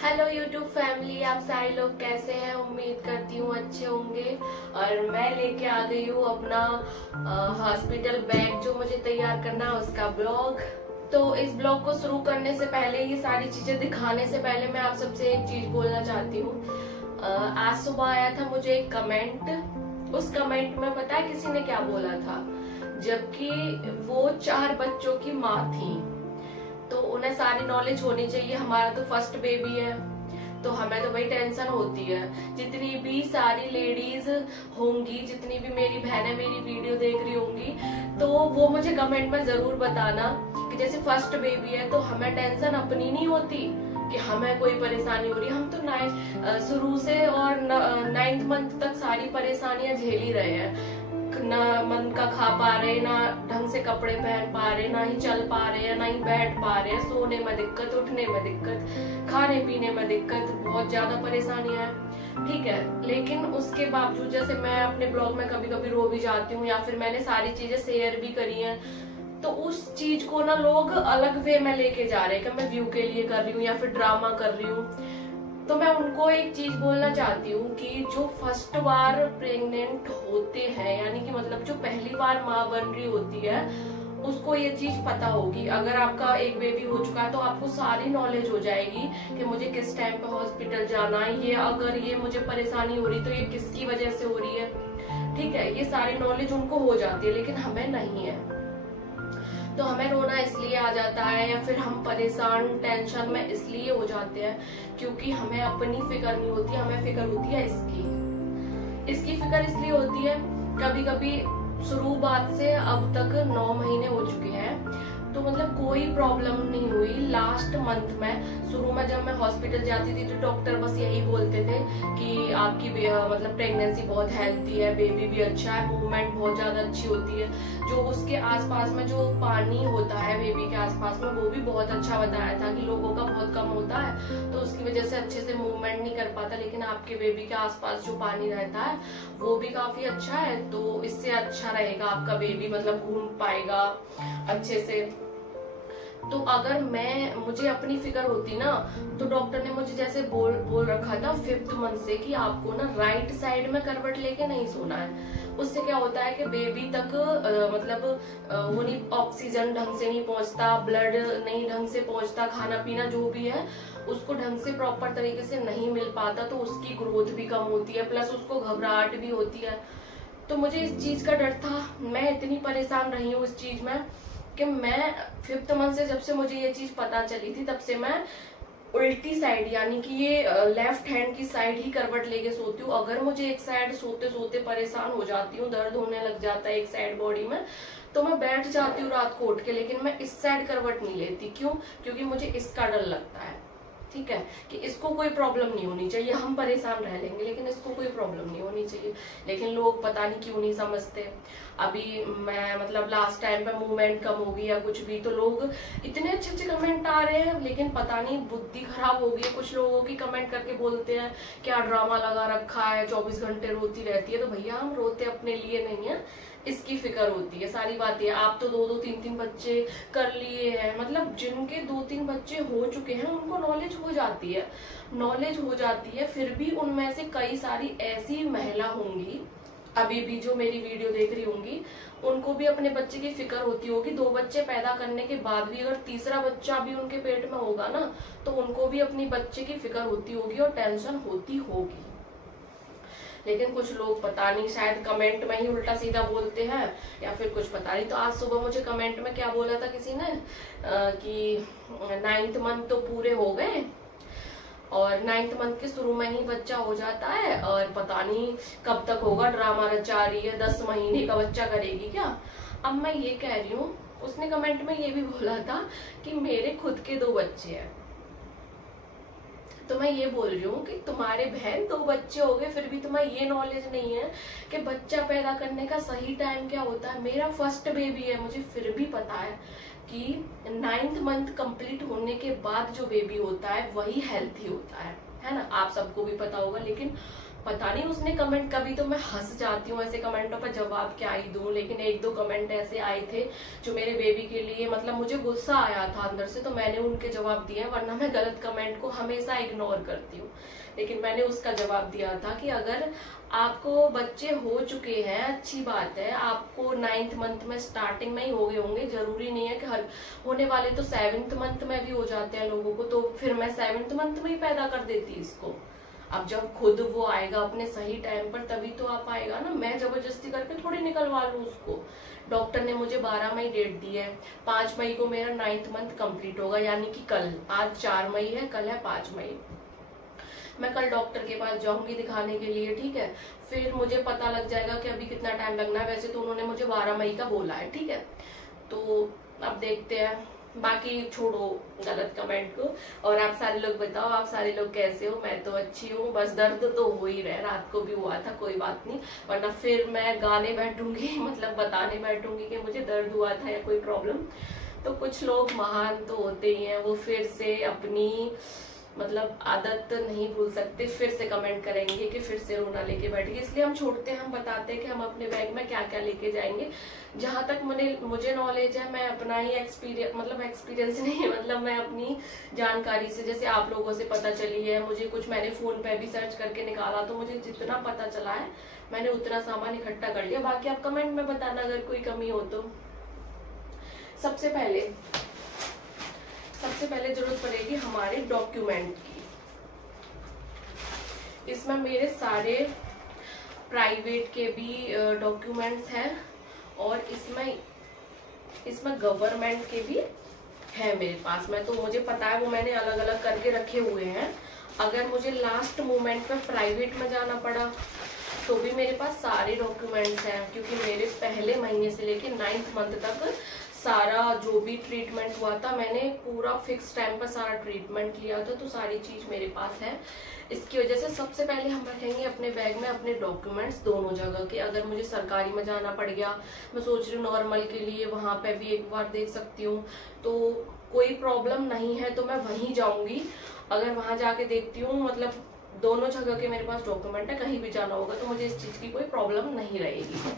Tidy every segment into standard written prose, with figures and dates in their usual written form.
Hello YouTube family, आप सारे लोग कैसे हैं? उम्मीद करती हूँ अच्छे होंगे। और मैं लेके आ गई हूँ अपना हॉस्पिटल बैग जो मुझे तैयार करना है उसका ब्लॉग। तो इस ब्लॉग को शुरू करने से पहले, ये सारी चीजें दिखाने से पहले मैं आप सबसे एक चीज बोलना चाहती हूँ। आज सुबह आया था मुझे एक कमेंट। उस कमेंट में पता है किसी ने क्या बोला था? जबकि वो 4 बच्चों की माँ थी, तो उन्हें सारी नॉलेज होनी चाहिए। हमारा तो फर्स्ट बेबी है, तो हमें तो वही टेंशन होती है। जितनी भी सारी लेडीज होंगी, जितनी भी मेरी बहनें मेरी वीडियो देख रही होंगी, तो वो मुझे कमेंट में जरूर बताना कि जैसे फर्स्ट बेबी है तो हमें टेंशन अपनी नहीं होती कि हमें कोई परेशानी हो रही है। हम तो शुरू से और 9th मंथ तक सारी परेशानियां झेल ही रहे हैं। ना मन का खा पा रहे, ना ढंग से कपड़े पहन पा रहे, ना ही चल पा रहे हैं, ना ही बैठ पा रहे हैं। सोने में दिक्कत, उठने में दिक्कत, खाने पीने में दिक्कत, बहुत ज्यादा परेशानियां हैं। ठीक है, लेकिन उसके बावजूद जैसे मैं अपने ब्लॉग में कभी कभी रो भी जाती हूँ, या फिर मैंने सारी चीजें शेयर भी करी हैं, तो उस चीज को ना लोग अलग वे में लेके जा रहे हैं कि मैं व्यू के लिए कर रही हूँ या फिर ड्रामा कर रही हूँ। तो मैं उनको एक चीज बोलना चाहती हूँ कि जो फर्स्ट बार प्रेग्नेंट होते हैं, यानी कि मतलब जो पहली बार माँ बन रही होती है, उसको ये चीज पता होगी। अगर आपका एक बेबी हो चुका है तो आपको सारी नॉलेज हो जाएगी कि मुझे किस टाइम पे हॉस्पिटल जाना है, ये अगर ये मुझे परेशानी हो रही तो ये किसकी वजह से हो रही है। ठीक है, ये सारी नॉलेज उनको हो जाती है, लेकिन हमें नहीं है। तो हमें रोना इसलिए आ जाता है, या फिर हम परेशान टेंशन में इसलिए हो जाते हैं क्योंकि हमें अपनी फिक्र नहीं होती, हमें फिक्र होती है इसकी फिक्र इसलिए होती है। कभी कभी शुरू बात से अब तक 9 महीने हो चुके हैं, तो मतलब कोई प्रॉब्लम नहीं हुई। लास्ट मंथ में शुरू में जब मैं हॉस्पिटल जाती थी तो डॉक्टर बस यही बोलते थे कि आपकी मतलब प्रेगनेंसी बहुत हेल्थी है, बेबी भी अच्छा है, मूवमेंट बहुत ज्यादा अच्छी होती है। जो उसके आसपास में जो पानी होता है बेबी के आसपास में, वो भी बहुत अच्छा बताया था कि लोगों का बहुत कम होता है, तो उसकी वजह से अच्छे से मूवमेंट नहीं कर पाता। लेकिन आपके बेबी के आसपास जो पानी रहता है वो भी काफी अच्छा है, तो इससे अच्छा रहेगा आपका बेबी, मतलब घूम पाएगा अच्छे से। तो अगर मुझे अपनी फिक्र होती ना, तो डॉक्टर ने मुझे जैसे बोल रखा था 5th मंथ से कि आपको ना राइट साइड में करवट लेके नहीं सोना है। उससे क्या होता है कि बेबी तक मतलब वो नहीं, ऑक्सीजन ढंग से नहीं पहुंचता, ब्लड नहीं ढंग से पहुंचता, खाना पीना जो भी है उसको ढंग से प्रॉपर तरीके से नहीं मिल पाता, तो उसकी ग्रोथ भी कम होती है, प्लस उसको घबराहट भी होती है। तो मुझे इस चीज का डर था। मैं इतनी परेशान रही हूँ इस चीज में कि मैं 5th मंथ से, जब से मुझे ये चीज पता चली थी, तब से मैं उल्टी साइड, यानी कि ये लेफ्ट हैंड की साइड ही करवट लेके सोती हूँ। अगर मुझे एक साइड सोते सोते परेशान हो जाती हूँ, दर्द होने लग जाता है एक साइड बॉडी में, तो मैं बैठ जाती हूँ रात को उठ के, लेकिन मैं इस साइड करवट नहीं लेती। क्यों? क्योंकि मुझे इसका डर लगता है। ठीक है, कि इसको कोई प्रॉब्लम नहीं होनी चाहिए, हम परेशान रह लेंगे लेकिन इसको कोई प्रॉब्लम नहीं होनी चाहिए। लेकिन लोग पता नहीं क्यों नहीं समझते। अभी मैं मतलब लास्ट टाइम पे मूवमेंट कम होगी या कुछ भी, तो लोग इतने अच्छे अच्छे कमेंट आ रहे हैं, लेकिन पता नहीं बुद्धि खराब हो गई है कुछ लोगों की। कमेंट करके बोलते हैं क्या ड्रामा लगा रखा है, 24 घंटे रोती रहती है। तो भैया, हम रोते अपने लिए नहीं है, इसकी फिक्र होती है। सारी बात है, आप तो 2-2, 3-3 बच्चे कर लिए हैं, मतलब जिनके 2-3 बच्चे हो चुके हैं उनको नॉलेज हो जाती है, फिर भी उनमें से कई सारी ऐसी महिला होंगी अभी भी जो मेरी वीडियो देख रही होंगी, उनको भी अपने बच्चे की फिक्र होती होगी। 2 बच्चे पैदा करने के बाद भी अगर तीसरा बच्चा भी उनके पेट में होगा ना, तो उनको भी अपनी बच्चे की फिक्र होती होगी और टेंशन होती होगी। लेकिन कुछ लोग पता नहीं, शायद कमेंट में ही उल्टा सीधा बोलते हैं या फिर कुछ पता नहीं। तो आज सुबह मुझे कमेंट में क्या बोला था किसी ने कि 9th मंथ तो पूरे हो गए और 9th मंथ के शुरू में ही बच्चा हो जाता है, और पता नहीं कब तक होगा, ड्रामा रचा रही है, 10 महीने का बच्चा करेगी क्या। अब मैं ये कह रही हूँ, उसने कमेंट में ये भी बोला था कि मेरे खुद के 2 बच्चे हैं। तो मैं ये बोल रही हूँ कि तुम्हारे बहन 2 बच्चे हो गए, फिर भी तुम्हें ये नॉलेज नहीं है कि बच्चा पैदा करने का सही टाइम क्या होता है। मेरा फर्स्ट बेबी है, मुझे फिर भी पता है कि 9th मंथ कंप्लीट होने के बाद जो बेबी होता है वही हेल्थी होता है ना, आप सबको भी पता होगा। लेकिन पता नहीं उसने कमेंट, कभी तो मैं हंस जाती हूँ ऐसे कमेंटों पर जवाब क्या ही दूं, लेकिन 1-2 कमेंट ऐसे आए थे जो मेरे बेबी के लिए, मतलब मुझे गुस्सा आया था अंदर से, तो मैंने उनके जवाब दिए। वरना मैं गलत कमेंट को हमेशा इग्नोर करती हूँ, लेकिन मैंने उसका जवाब दिया था कि अगर आपको बच्चे हो चुके हैं, अच्छी बात है, आपको 9th मंथ में स्टार्टिंग में ही हो गए होंगे, जरूरी नहीं है कि हर होने वाले तो 7th मंथ में भी हो जाते हैं लोगों को, तो फिर मैं 7th मंथ में ही पैदा कर देती इसको। अब जब खुद वो आएगा अपने सही टाइम पर तभी तो आप आएगा ना, मैं जबरदस्ती करके थोड़ी निकलवा लूं उसको। डॉक्टर ने मुझे 12 मई डेट दी है, 5 मई को मेरा 9th मंथ कंप्लीट होगा, यानी कि कल, आज 4 मई है, कल है 5 मई। मैं कल डॉक्टर के पास जाऊंगी दिखाने के लिए, ठीक है, फिर मुझे पता लग जाएगा कि अभी कितना टाइम लगना है। वैसे तो उन्होंने मुझे 12 मई का बोला है, ठीक है, तो अब देखते हैं। बाकी छोड़ो गलत कमेंट को, और आप सारे लोग बताओ, आप सारे लोग कैसे हो? मैं तो अच्छी हूँ, बस दर्द तो हो ही रहा है, रात को भी हुआ था, कोई बात नहीं, वरना फिर मैं गाने बैठूंगी मतलब बताने बैठूंगी कि मुझे दर्द हुआ था या कोई प्रॉब्लम। तो कुछ लोग महान तो होते ही हैं, वो फिर से अपनी मतलब आदत नहीं भूल सकते, फिर से कमेंट करेंगे कि फिर से रोना लेके बैठेंगे, इसलिए हम छोड़ते हैं, हम बताते हैं कि हम अपने बैग में क्या क्या लेके जाएंगे। जहां तक मुझे नॉलेज है, मैं अपना ही एक्सपीरियंस नहीं, मतलब मैं अपनी जानकारी से, जैसे आप लोगों से पता चली है मुझे, कुछ मैंने फोन पे भी सर्च करके निकाला, तो मुझे जितना पता चला है मैंने उतना सामान इकट्ठा कर लिया। बाकी आप कमेंट में बताना अगर कोई कमी हो तो। सबसे पहले जरूरत पड़ेगी हमारे डॉक्यूमेंट की। इसमें मेरे सारे प्राइवेट के भी डॉक्यूमेंट्स हैं, और इसमें गवर्नमेंट के भी है मेरे पास में, तो मुझे पता है, वो मैंने अलग अलग करके रखे हुए हैं। अगर मुझे लास्ट मोमेंट में प्राइवेट में जाना पड़ा तो भी मेरे पास सारे डॉक्यूमेंट्स हैं, क्योंकि मेरे पहले महीने से लेके 9th मंथ तक सारा जो भी ट्रीटमेंट हुआ था, मैंने पूरा फिक्स टाइम पर सारा ट्रीटमेंट लिया था, तो सारी चीज मेरे पास है। इसकी वजह से सबसे पहले हम रखेंगे अपने बैग में अपने डॉक्यूमेंट्स दोनों जगह के। अगर मुझे सरकारी में जाना पड़ गया, मैं सोच रही हूँ नॉर्मल के लिए, वहां पे भी एक बार देख सकती हूँ, तो कोई प्रॉब्लम नहीं है तो मैं वहीं जाऊंगी। अगर वहां जाके देखती हूँ, मतलब दोनों जगह के मेरे पास डॉक्यूमेंट है, कहीं भी जाना होगा तो मुझे इस चीज की कोई प्रॉब्लम नहीं रहेगी।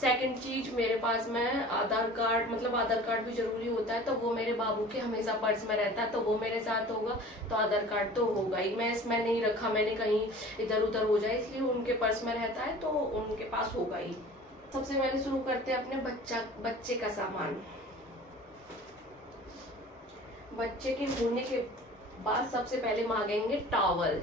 सेकंड चीज मेरे पास में आधार कार्ड, मतलब आधार कार्ड भी जरूरी होता है, तो वो मेरे बाबू के हमेशा पर्स में रहता है, तो वो मेरे साथ होगा, तो आधार कार्ड तो होगा ही। मैं इसमें नहीं रखा, मैंने कहीं इधर उधर हो जाए, इसलिए उनके पर्स में रहता है, तो उनके पास होगा ही। सबसे पहले शुरू करते हैं अपने बच्चे का सामान। बच्चे के होने के बाद सबसे पहले मांगेंगे टॉवल,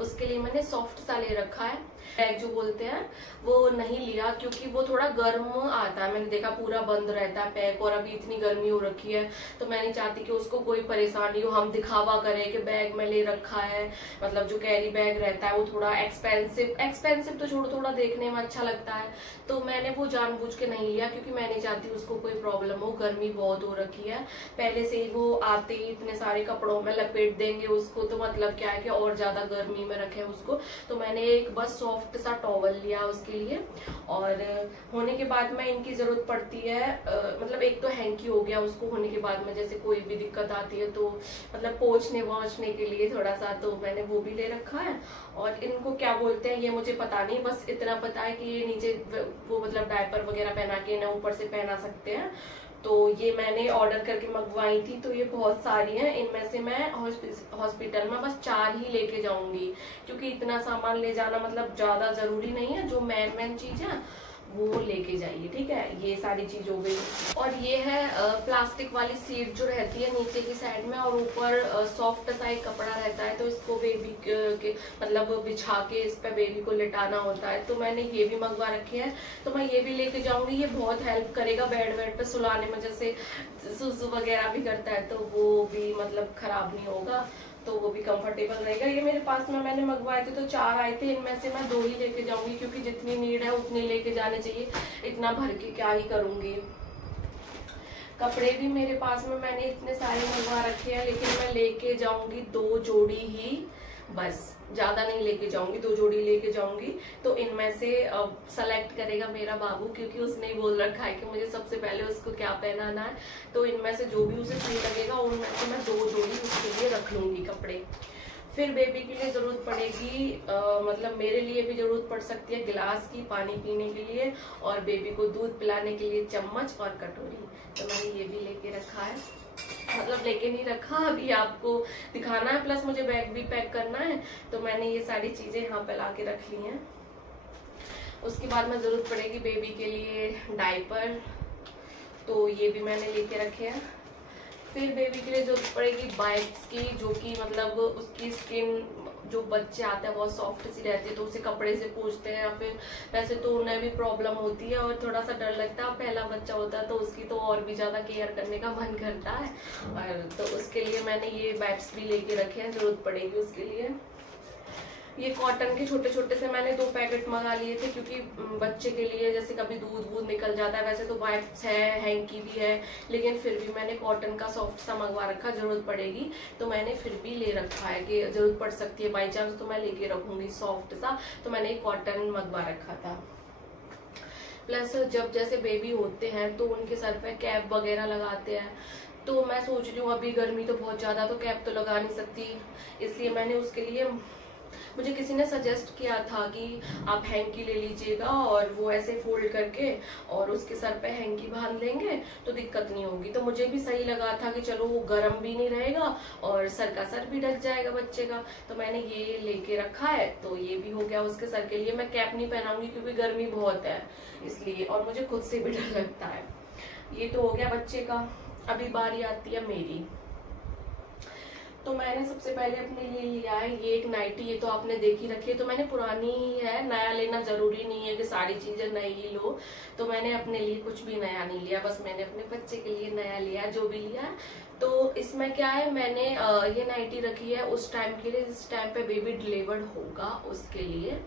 उसके लिए मैंने सॉफ्ट सा ले रखा है। बैग जो बोलते हैं वो नहीं लिया, क्योंकि वो थोड़ा गर्म आता है, मैंने देखा पूरा बंद रहता है पैक, और अभी इतनी गर्मी हो रखी है, तो मैं नहीं चाहती कि उसको कोई परेशानी हो, हम दिखावा करें कि बैग में ले रखा है। मतलब जो कैरी बैग रहता है वो थोड़ा एक्सपेंसिव तो छोड़ो, थोड़ा देखने में अच्छा लगता है, तो मैंने वो जानबूझ के नहीं लिया, क्योंकि मैं नहीं चाहती उसको कोई प्रॉब्लम हो, गर्मी बहुत हो रखी है। पहले से ही वो आते ही इतने सारे कपड़ों में लपेट देंगे उसको, तो मतलब क्या है कि और ज्यादा गर्मी में रखे उसको, तो मैंने एक बस सॉफ्ट सा टॉवल लिया उसके लिए। और होने के बाद में इनकी जरूरत पड़ती है, मतलब एक तो हैंकी हो गया उसको होने के बाद में, जैसे कोई भी दिक्कत आती है तो मतलब पोंछने के लिए थोड़ा सा, तो मैंने वो भी ले रखा है। और इनको क्या बोलते हैं ये मुझे पता नहीं, बस इतना पता है कि ये नीचे वो मतलब डायपर वगैरह पहना के ना ऊपर से पहना सकते हैं, तो ये मैंने ऑर्डर करके मंगवाई थी, तो ये बहुत सारी हैं, इनमें से मैं हॉस्पिटल में बस 4 ही लेके जाऊंगी, क्योंकि इतना सामान ले जाना मतलब ज्यादा जरूरी नहीं है। जो मेन चीज है वो लेके जाइए, ठीक है। ये सारी चीज हो गई। और ये है प्लास्टिक वाली सीट जो रहती है नीचे की साइड में, और ऊपर सॉफ्ट सा एक कपड़ा रहता है, तो इसको बेबी के मतलब बिछा के इस पे बेबी को लिटाना होता है, तो मैंने ये भी मंगवा रखी है, तो मैं ये भी लेके जाऊंगी। ये बहुत हेल्प करेगा बेड पे सुलाने में, जैसे सुसु वगैरह भी करता है, तो वो भी मतलब खराब नहीं होगा, तो वो भी कंफर्टेबल रहेगा। ये मेरे पास में मैंने मंगवाए थे, तो 4 आए थे, इनमें से मैं 2 ही लेके जाऊंगी, क्योंकि जितनी नीड है उतनी लेके जाने चाहिए, इतना भर के क्या ही करूंगी। कपड़े भी मेरे पास में मैंने इतने सारे मंगवा रखे हैं, लेकिन मैं लेके जाऊंगी 2 जोड़ी ही, बस ज्यादा नहीं लेके जाऊंगी, 2 जोड़ी लेके जाऊंगी। तो इनमें से सेलेक्ट करेगा मेरा बाबू, क्योंकि उसने ही बोल रखा है कि मुझे सबसे पहले उसको क्या पहनाना है, तो इनमें से जो भी उसे सही लगेगा उनमें से मैं 2 जोड़ी उसके लिए रख लूंगी कपड़े। फिर बेबी के लिए जरूरत पड़ेगी मतलब मेरे लिए भी जरूरत पड़ सकती है गिलास की पानी पीने के लिए, और बेबी को दूध पिलाने के लिए चम्मच और कटोरी। तो मैंने ये भी लेके रखा है, मतलब लेके नहीं रखा, अभी आपको दिखाना है, प्लस मुझे बैग भी पैक करना है, तो मैंने ये सारी चीजें यहाँ पे ला के रख ली हैं। उसके बाद में जरूरत पड़ेगी बेबी के लिए डायपर, तो ये भी मैंने लेके रखे हैं। फिर बेबी के लिए जरूरत पड़ेगी वाइप्स की, जो कि मतलब उसकी स्किन जो बच्चे आते हैं बहुत सॉफ्ट सी रहती है, तो उसे कपड़े से पोंछते हैं, या फिर वैसे तो उन्हें भी प्रॉब्लम होती है और थोड़ा सा डर लगता है, पहला बच्चा होता है तो उसकी तो और भी ज्यादा केयर करने का मन करता है। और तो उसके लिए मैंने ये वाइप्स भी लेके रखे हैं, जरूरत पड़ेगी उसके लिए। ये कॉटन के छोटे छोटे से मैंने 2 पैकेट मंगा लिए थे, क्योंकि बच्चे के लिए जैसे कभी दूध वूध निकल जाता है, वैसे तो वाइप्स है, हैंकी भी है, लेकिन फिर भी मैंने कॉटन का सॉफ्ट सा मंगवा रखा, जरूरत पड़ेगी तो मैंने फिर भी ले रखा है कि जरूरत पड़ सकती है बाई चांस, तो मैं लेके रखूंगी सॉफ्ट सा, तो मैंने कॉटन मंगवा रखा था। प्लस जब जैसे बेबी होते हैं तो उनके सर पे कैप वगैरह लगाते हैं, तो मैं सोच रही हूँ अभी गर्मी तो बहुत ज्यादा, तो कैप तो लगा नहीं सकती, इसलिए मैंने उसके लिए, मुझे किसी ने सजेस्ट किया था कि आप हैंकी ले लीजिएगा और वो ऐसे फोल्ड करके और उसके सर पे हैंकी बांध लेंगे तो दिक्कत नहीं होगी। तो मुझे भी सही लगा था कि चलो वो गर्म भी नहीं रहेगा और सर का सर भी ढक जाएगा बच्चे का, तो मैंने ये लेके रखा है। तो ये भी हो गया उसके सर के लिए। मैं कैप नहीं पहनाऊंगी क्योंकि गर्मी बहुत है इसलिए, और मुझे खुद से भी डर लगता है। ये तो हो गया बच्चे का। अभी बारी आती है मेरी। तो मैंने सबसे पहले अपने लिए लिया है ये एक नाइटी, ये तो आपने देखी रखी है, तो मैंने पुरानी ही है, नया लेना जरूरी नहीं है कि सारी चीजें नई ही लो, तो मैंने अपने लिए कुछ भी नया नहीं लिया, बस मैंने अपने बच्चे के लिए नया लिया जो भी लिया। तो इसमें क्या है, मैंने ये नाइटी रखी है उस टाइम के लिए जिस टाइम पे बेबी डिलीवर्ड होगा उसके लिए,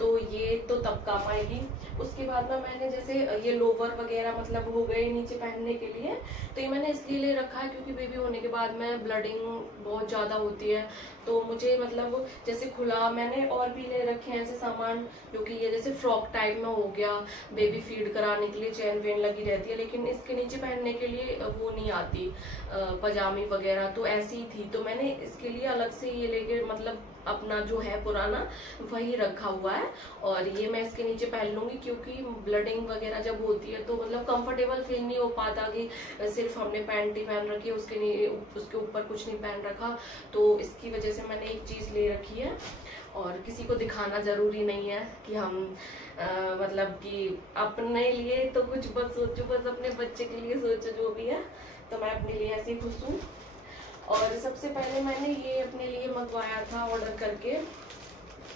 तो ये तो तब काम आएगी। उसके बाद में मैंने जैसे ये लोवर वगैरह मतलब हो गए नीचे पहनने के लिए, तो ये मैंने इसलिए ले रखा है क्योंकि बेबी होने के बाद में ब्लडिंग बहुत ज्यादा होती है, तो मुझे मतलब जैसे खुला मैंने और भी ले रखे हैं ऐसे सामान, जो कि ये जैसे फ्रॉक टाइप में हो गया, बेबी फीड कराने के लिए चैन वेन लगी रहती है, लेकिन इसके नीचे पहनने के लिए वो नहीं आती पजामी वगैरह, तो ऐसी ही थी, तो मैंने इसके लिए अलग से ये लेके मतलब अपना जो है पुराना वही रखा हुआ है, और ये मैं इसके नीचे पहन लूंगी क्योंकि ब्लडिंग वगैरह जब होती है तो मतलब कंफर्टेबल फील नहीं हो पाता कि सिर्फ हमने पैंट ही पहन रखी है, उसके ऊपर कुछ नहीं पहन रखा, तो इसकी वजह से मैंने एक चीज ले रखी है। और किसी को दिखाना जरूरी नहीं है कि हम मतलब कि अपने लिए तो कुछ बस सोचो, बस अपने बच्चे के लिए सोचो जो भी है, तो मैं अपने लिए ऐसे खुश हूँ। और सबसे पहले मैंने ये अपने लिए मंगवाया था ऑर्डर करके,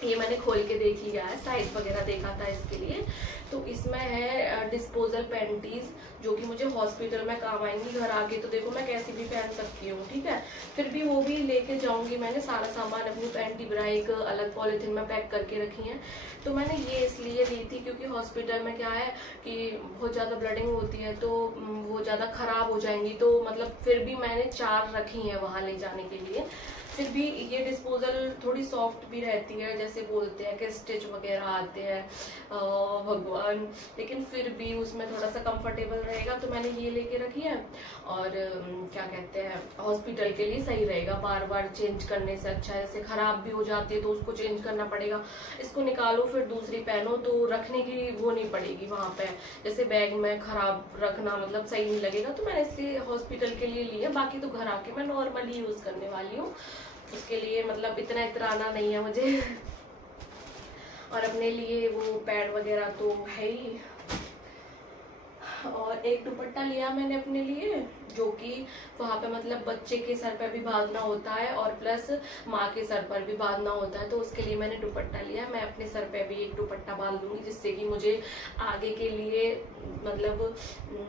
ये मैंने खोल के देख लिया है, साइज वगैरह देखा था इसके लिए। तो इसमें है डिस्पोजल पैंटीज जो कि मुझे हॉस्पिटल में काम आएंगी, घर आके तो देखो मैं कैसी भी पहन सकती हूँ, ठीक है, फिर भी वो भी लेके जाऊंगी। मैंने सारा सामान अपनी पैंटी ब्राइक अलग पॉलिथीन में पैक करके रखी है। तो मैंने ये इसलिए ली थी क्योंकि हॉस्पिटल में क्या है कि बहुत ज्यादा ब्लडिंग होती है तो वो ज्यादा खराब हो जाएंगी, तो मतलब फिर भी मैंने 4 रखी है वहां ले जाने के लिए। फिर भी ये डिस्पोजल थोड़ी सॉफ्ट भी रहती है, जैसे बोलते हैं कि स्टिच वगैरह आते हैं भगवान, लेकिन फिर भी उसमें थोड़ा सा कंफर्टेबल रहेगा, तो मैंने ये लेके रखी है। और क्या कहते हैं, हॉस्पिटल के लिए सही रहेगा, बार बार चेंज करने से अच्छा, जैसे खराब भी हो जाती है तो उसको चेंज करना पड़ेगा, इसको निकालो फिर दूसरी पहनो, तो रखने की वो नहीं पड़ेगी वहां पे, जैसे बैग में खराब रखना मतलब सही नहीं लगेगा, तो मैंने इसलिए हॉस्पिटल के लिए लिया। बाकी तो घर आके मैं नॉर्मली यूज करने वाली हूँ, उसके लिए मतलब इतना इतराना नहीं है मुझे। और अपने लिए वो पैड वगैरह तो है ही, और एक दुपट्टा लिया मैंने अपने लिए जो कि वहां पे मतलब बच्चे के सर पर भी बांधना होता है और प्लस माँ के सर पर भी बांधना होता है, तो उसके लिए मैंने दुपट्टा लिया। मैं अपने सर पे भी एक दुपट्टा बांध लूंगी जिससे कि मुझे आगे के लिए मतलब,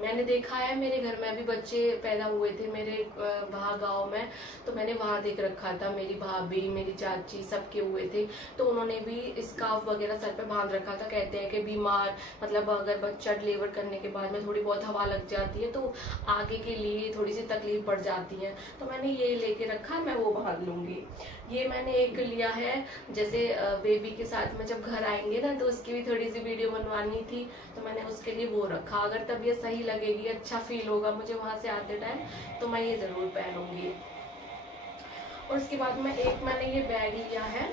मैंने देखा है मेरे घर में भी बच्चे पैदा हुए थे मेरे वहाँ गाँव में, तो मैंने वहां देख रखा था, मेरी भाभी मेरी चाची सबके हुए थे, तो उन्होंने भी स्कार्फ वगैरह सर पे बांध रखा था। कहते हैं कि बीमार मतलब अगर बच्चा डिलीवर करने के बाद में थोड़ी बहुत हवा लग जाती है तो आगे के लिए थोड़ी सी तकलीफ पड़ जाती है, तो मैंने ये लेके रखा, मैं वो बांध लूंगी। ये मैंने एक लिया है, जैसे बेबी के साथ में जब घर आएंगे ना तो उसकी भी थोड़ी सी वीडियो बनवानी थी, तो मैंने उसके लिए वो रखा। अगर तबीयत सही लगेगी, अच्छा फील होगा मुझे वहां से आते टाइम, तो मैं ये जरूर पहनूंगी। और उसके बाद में मैंने ये बैग लिया है,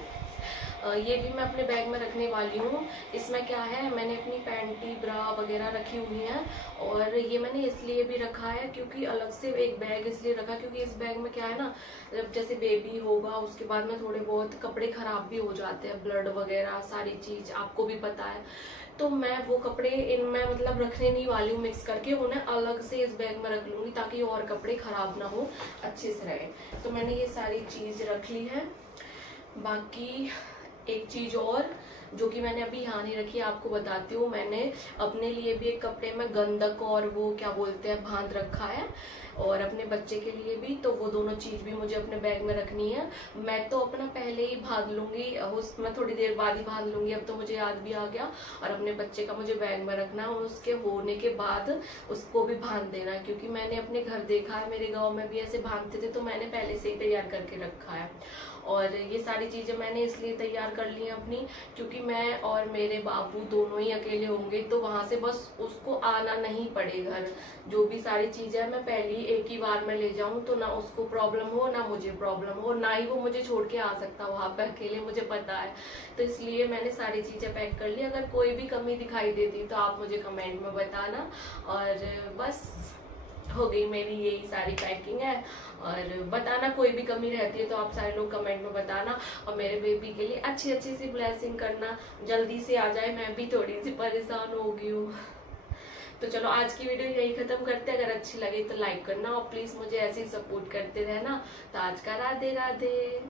ये भी मैं अपने बैग में रखने वाली हूँ। इसमें क्या है, मैंने अपनी पैंटी ब्रा वगैरह रखी हुई हैं, और ये मैंने इसलिए भी रखा है क्योंकि अलग से एक बैग इसलिए रखा क्योंकि इस बैग में क्या है ना, जब जैसे बेबी होगा उसके बाद में थोड़े बहुत कपड़े खराब भी हो जाते हैं, ब्लड वगैरह सारी चीज आपको भी पता है। तो मैं वो कपड़े इनमें मतलब रखने नहीं वाली हूँ मिक्स करके, उन्हें अलग से इस बैग में रख लूंगी ताकि और कपड़े खराब ना हो, अच्छे से रहे। तो मैंने ये सारी चीज रख ली है। बाकी एक चीज और जो कि मैंने अभी यहाँ नहीं रखी, आपको बताती हूँ। मैंने अपने लिए भी एक कपड़े में गंधक और वो क्या बोलते हैं बांध रखा है, और अपने बच्चे के लिए भी, तो वो दोनों चीज भी मुझे अपने बैग में रखनी है। मैं तो अपना पहले ही बांध लूंगी, उसमें थोड़ी देर बाद ही बांध लूंगी, अब तो मुझे याद भी आ गया। और अपने बच्चे का मुझे बैग में रखना है, और उसके होने के बाद उसको भी बांध देना है, क्योंकि मैंने अपने घर देखा है, मेरे गाँव में भी ऐसे बांधते थे, तो मैंने पहले से ही तैयार करके रखा है। और ये सारी चीजें मैंने इसलिए तैयार कर ली हैं अपनी, क्योंकि मैं और मेरे बाबू दोनों ही अकेले होंगे, तो वहां से बस उसको आना नहीं पड़े घर। जो भी सारी चीजें मैं पहले ही एक ही बार में ले जाऊं, तो ना उसको प्रॉब्लम हो ना मुझे प्रॉब्लम हो, ना ही वो मुझे छोड़ के आ सकता वहां पे अकेले, मुझे पता है। तो इसलिए मैंने सारी चीजें पैक कर ली। अगर कोई भी कमी दिखाई देती तो आप मुझे कमेंट में बताना। और बस हो गई मेरी यही सारी पैकिंग है। और बताना कोई भी कमी रहती है तो आप सारे लोग कमेंट में बताना, और मेरे बेबी के लिए अच्छी अच्छी सी ब्लेसिंग करना, जल्दी से आ जाए, मैं भी थोड़ी सी परेशान हो गई हूँ। तो चलो आज की वीडियो यही खत्म करते हैं। अगर अच्छी लगे तो लाइक करना, और प्लीज मुझे ऐसे ही सपोर्ट करते रहना। तो आज का राधे राधे।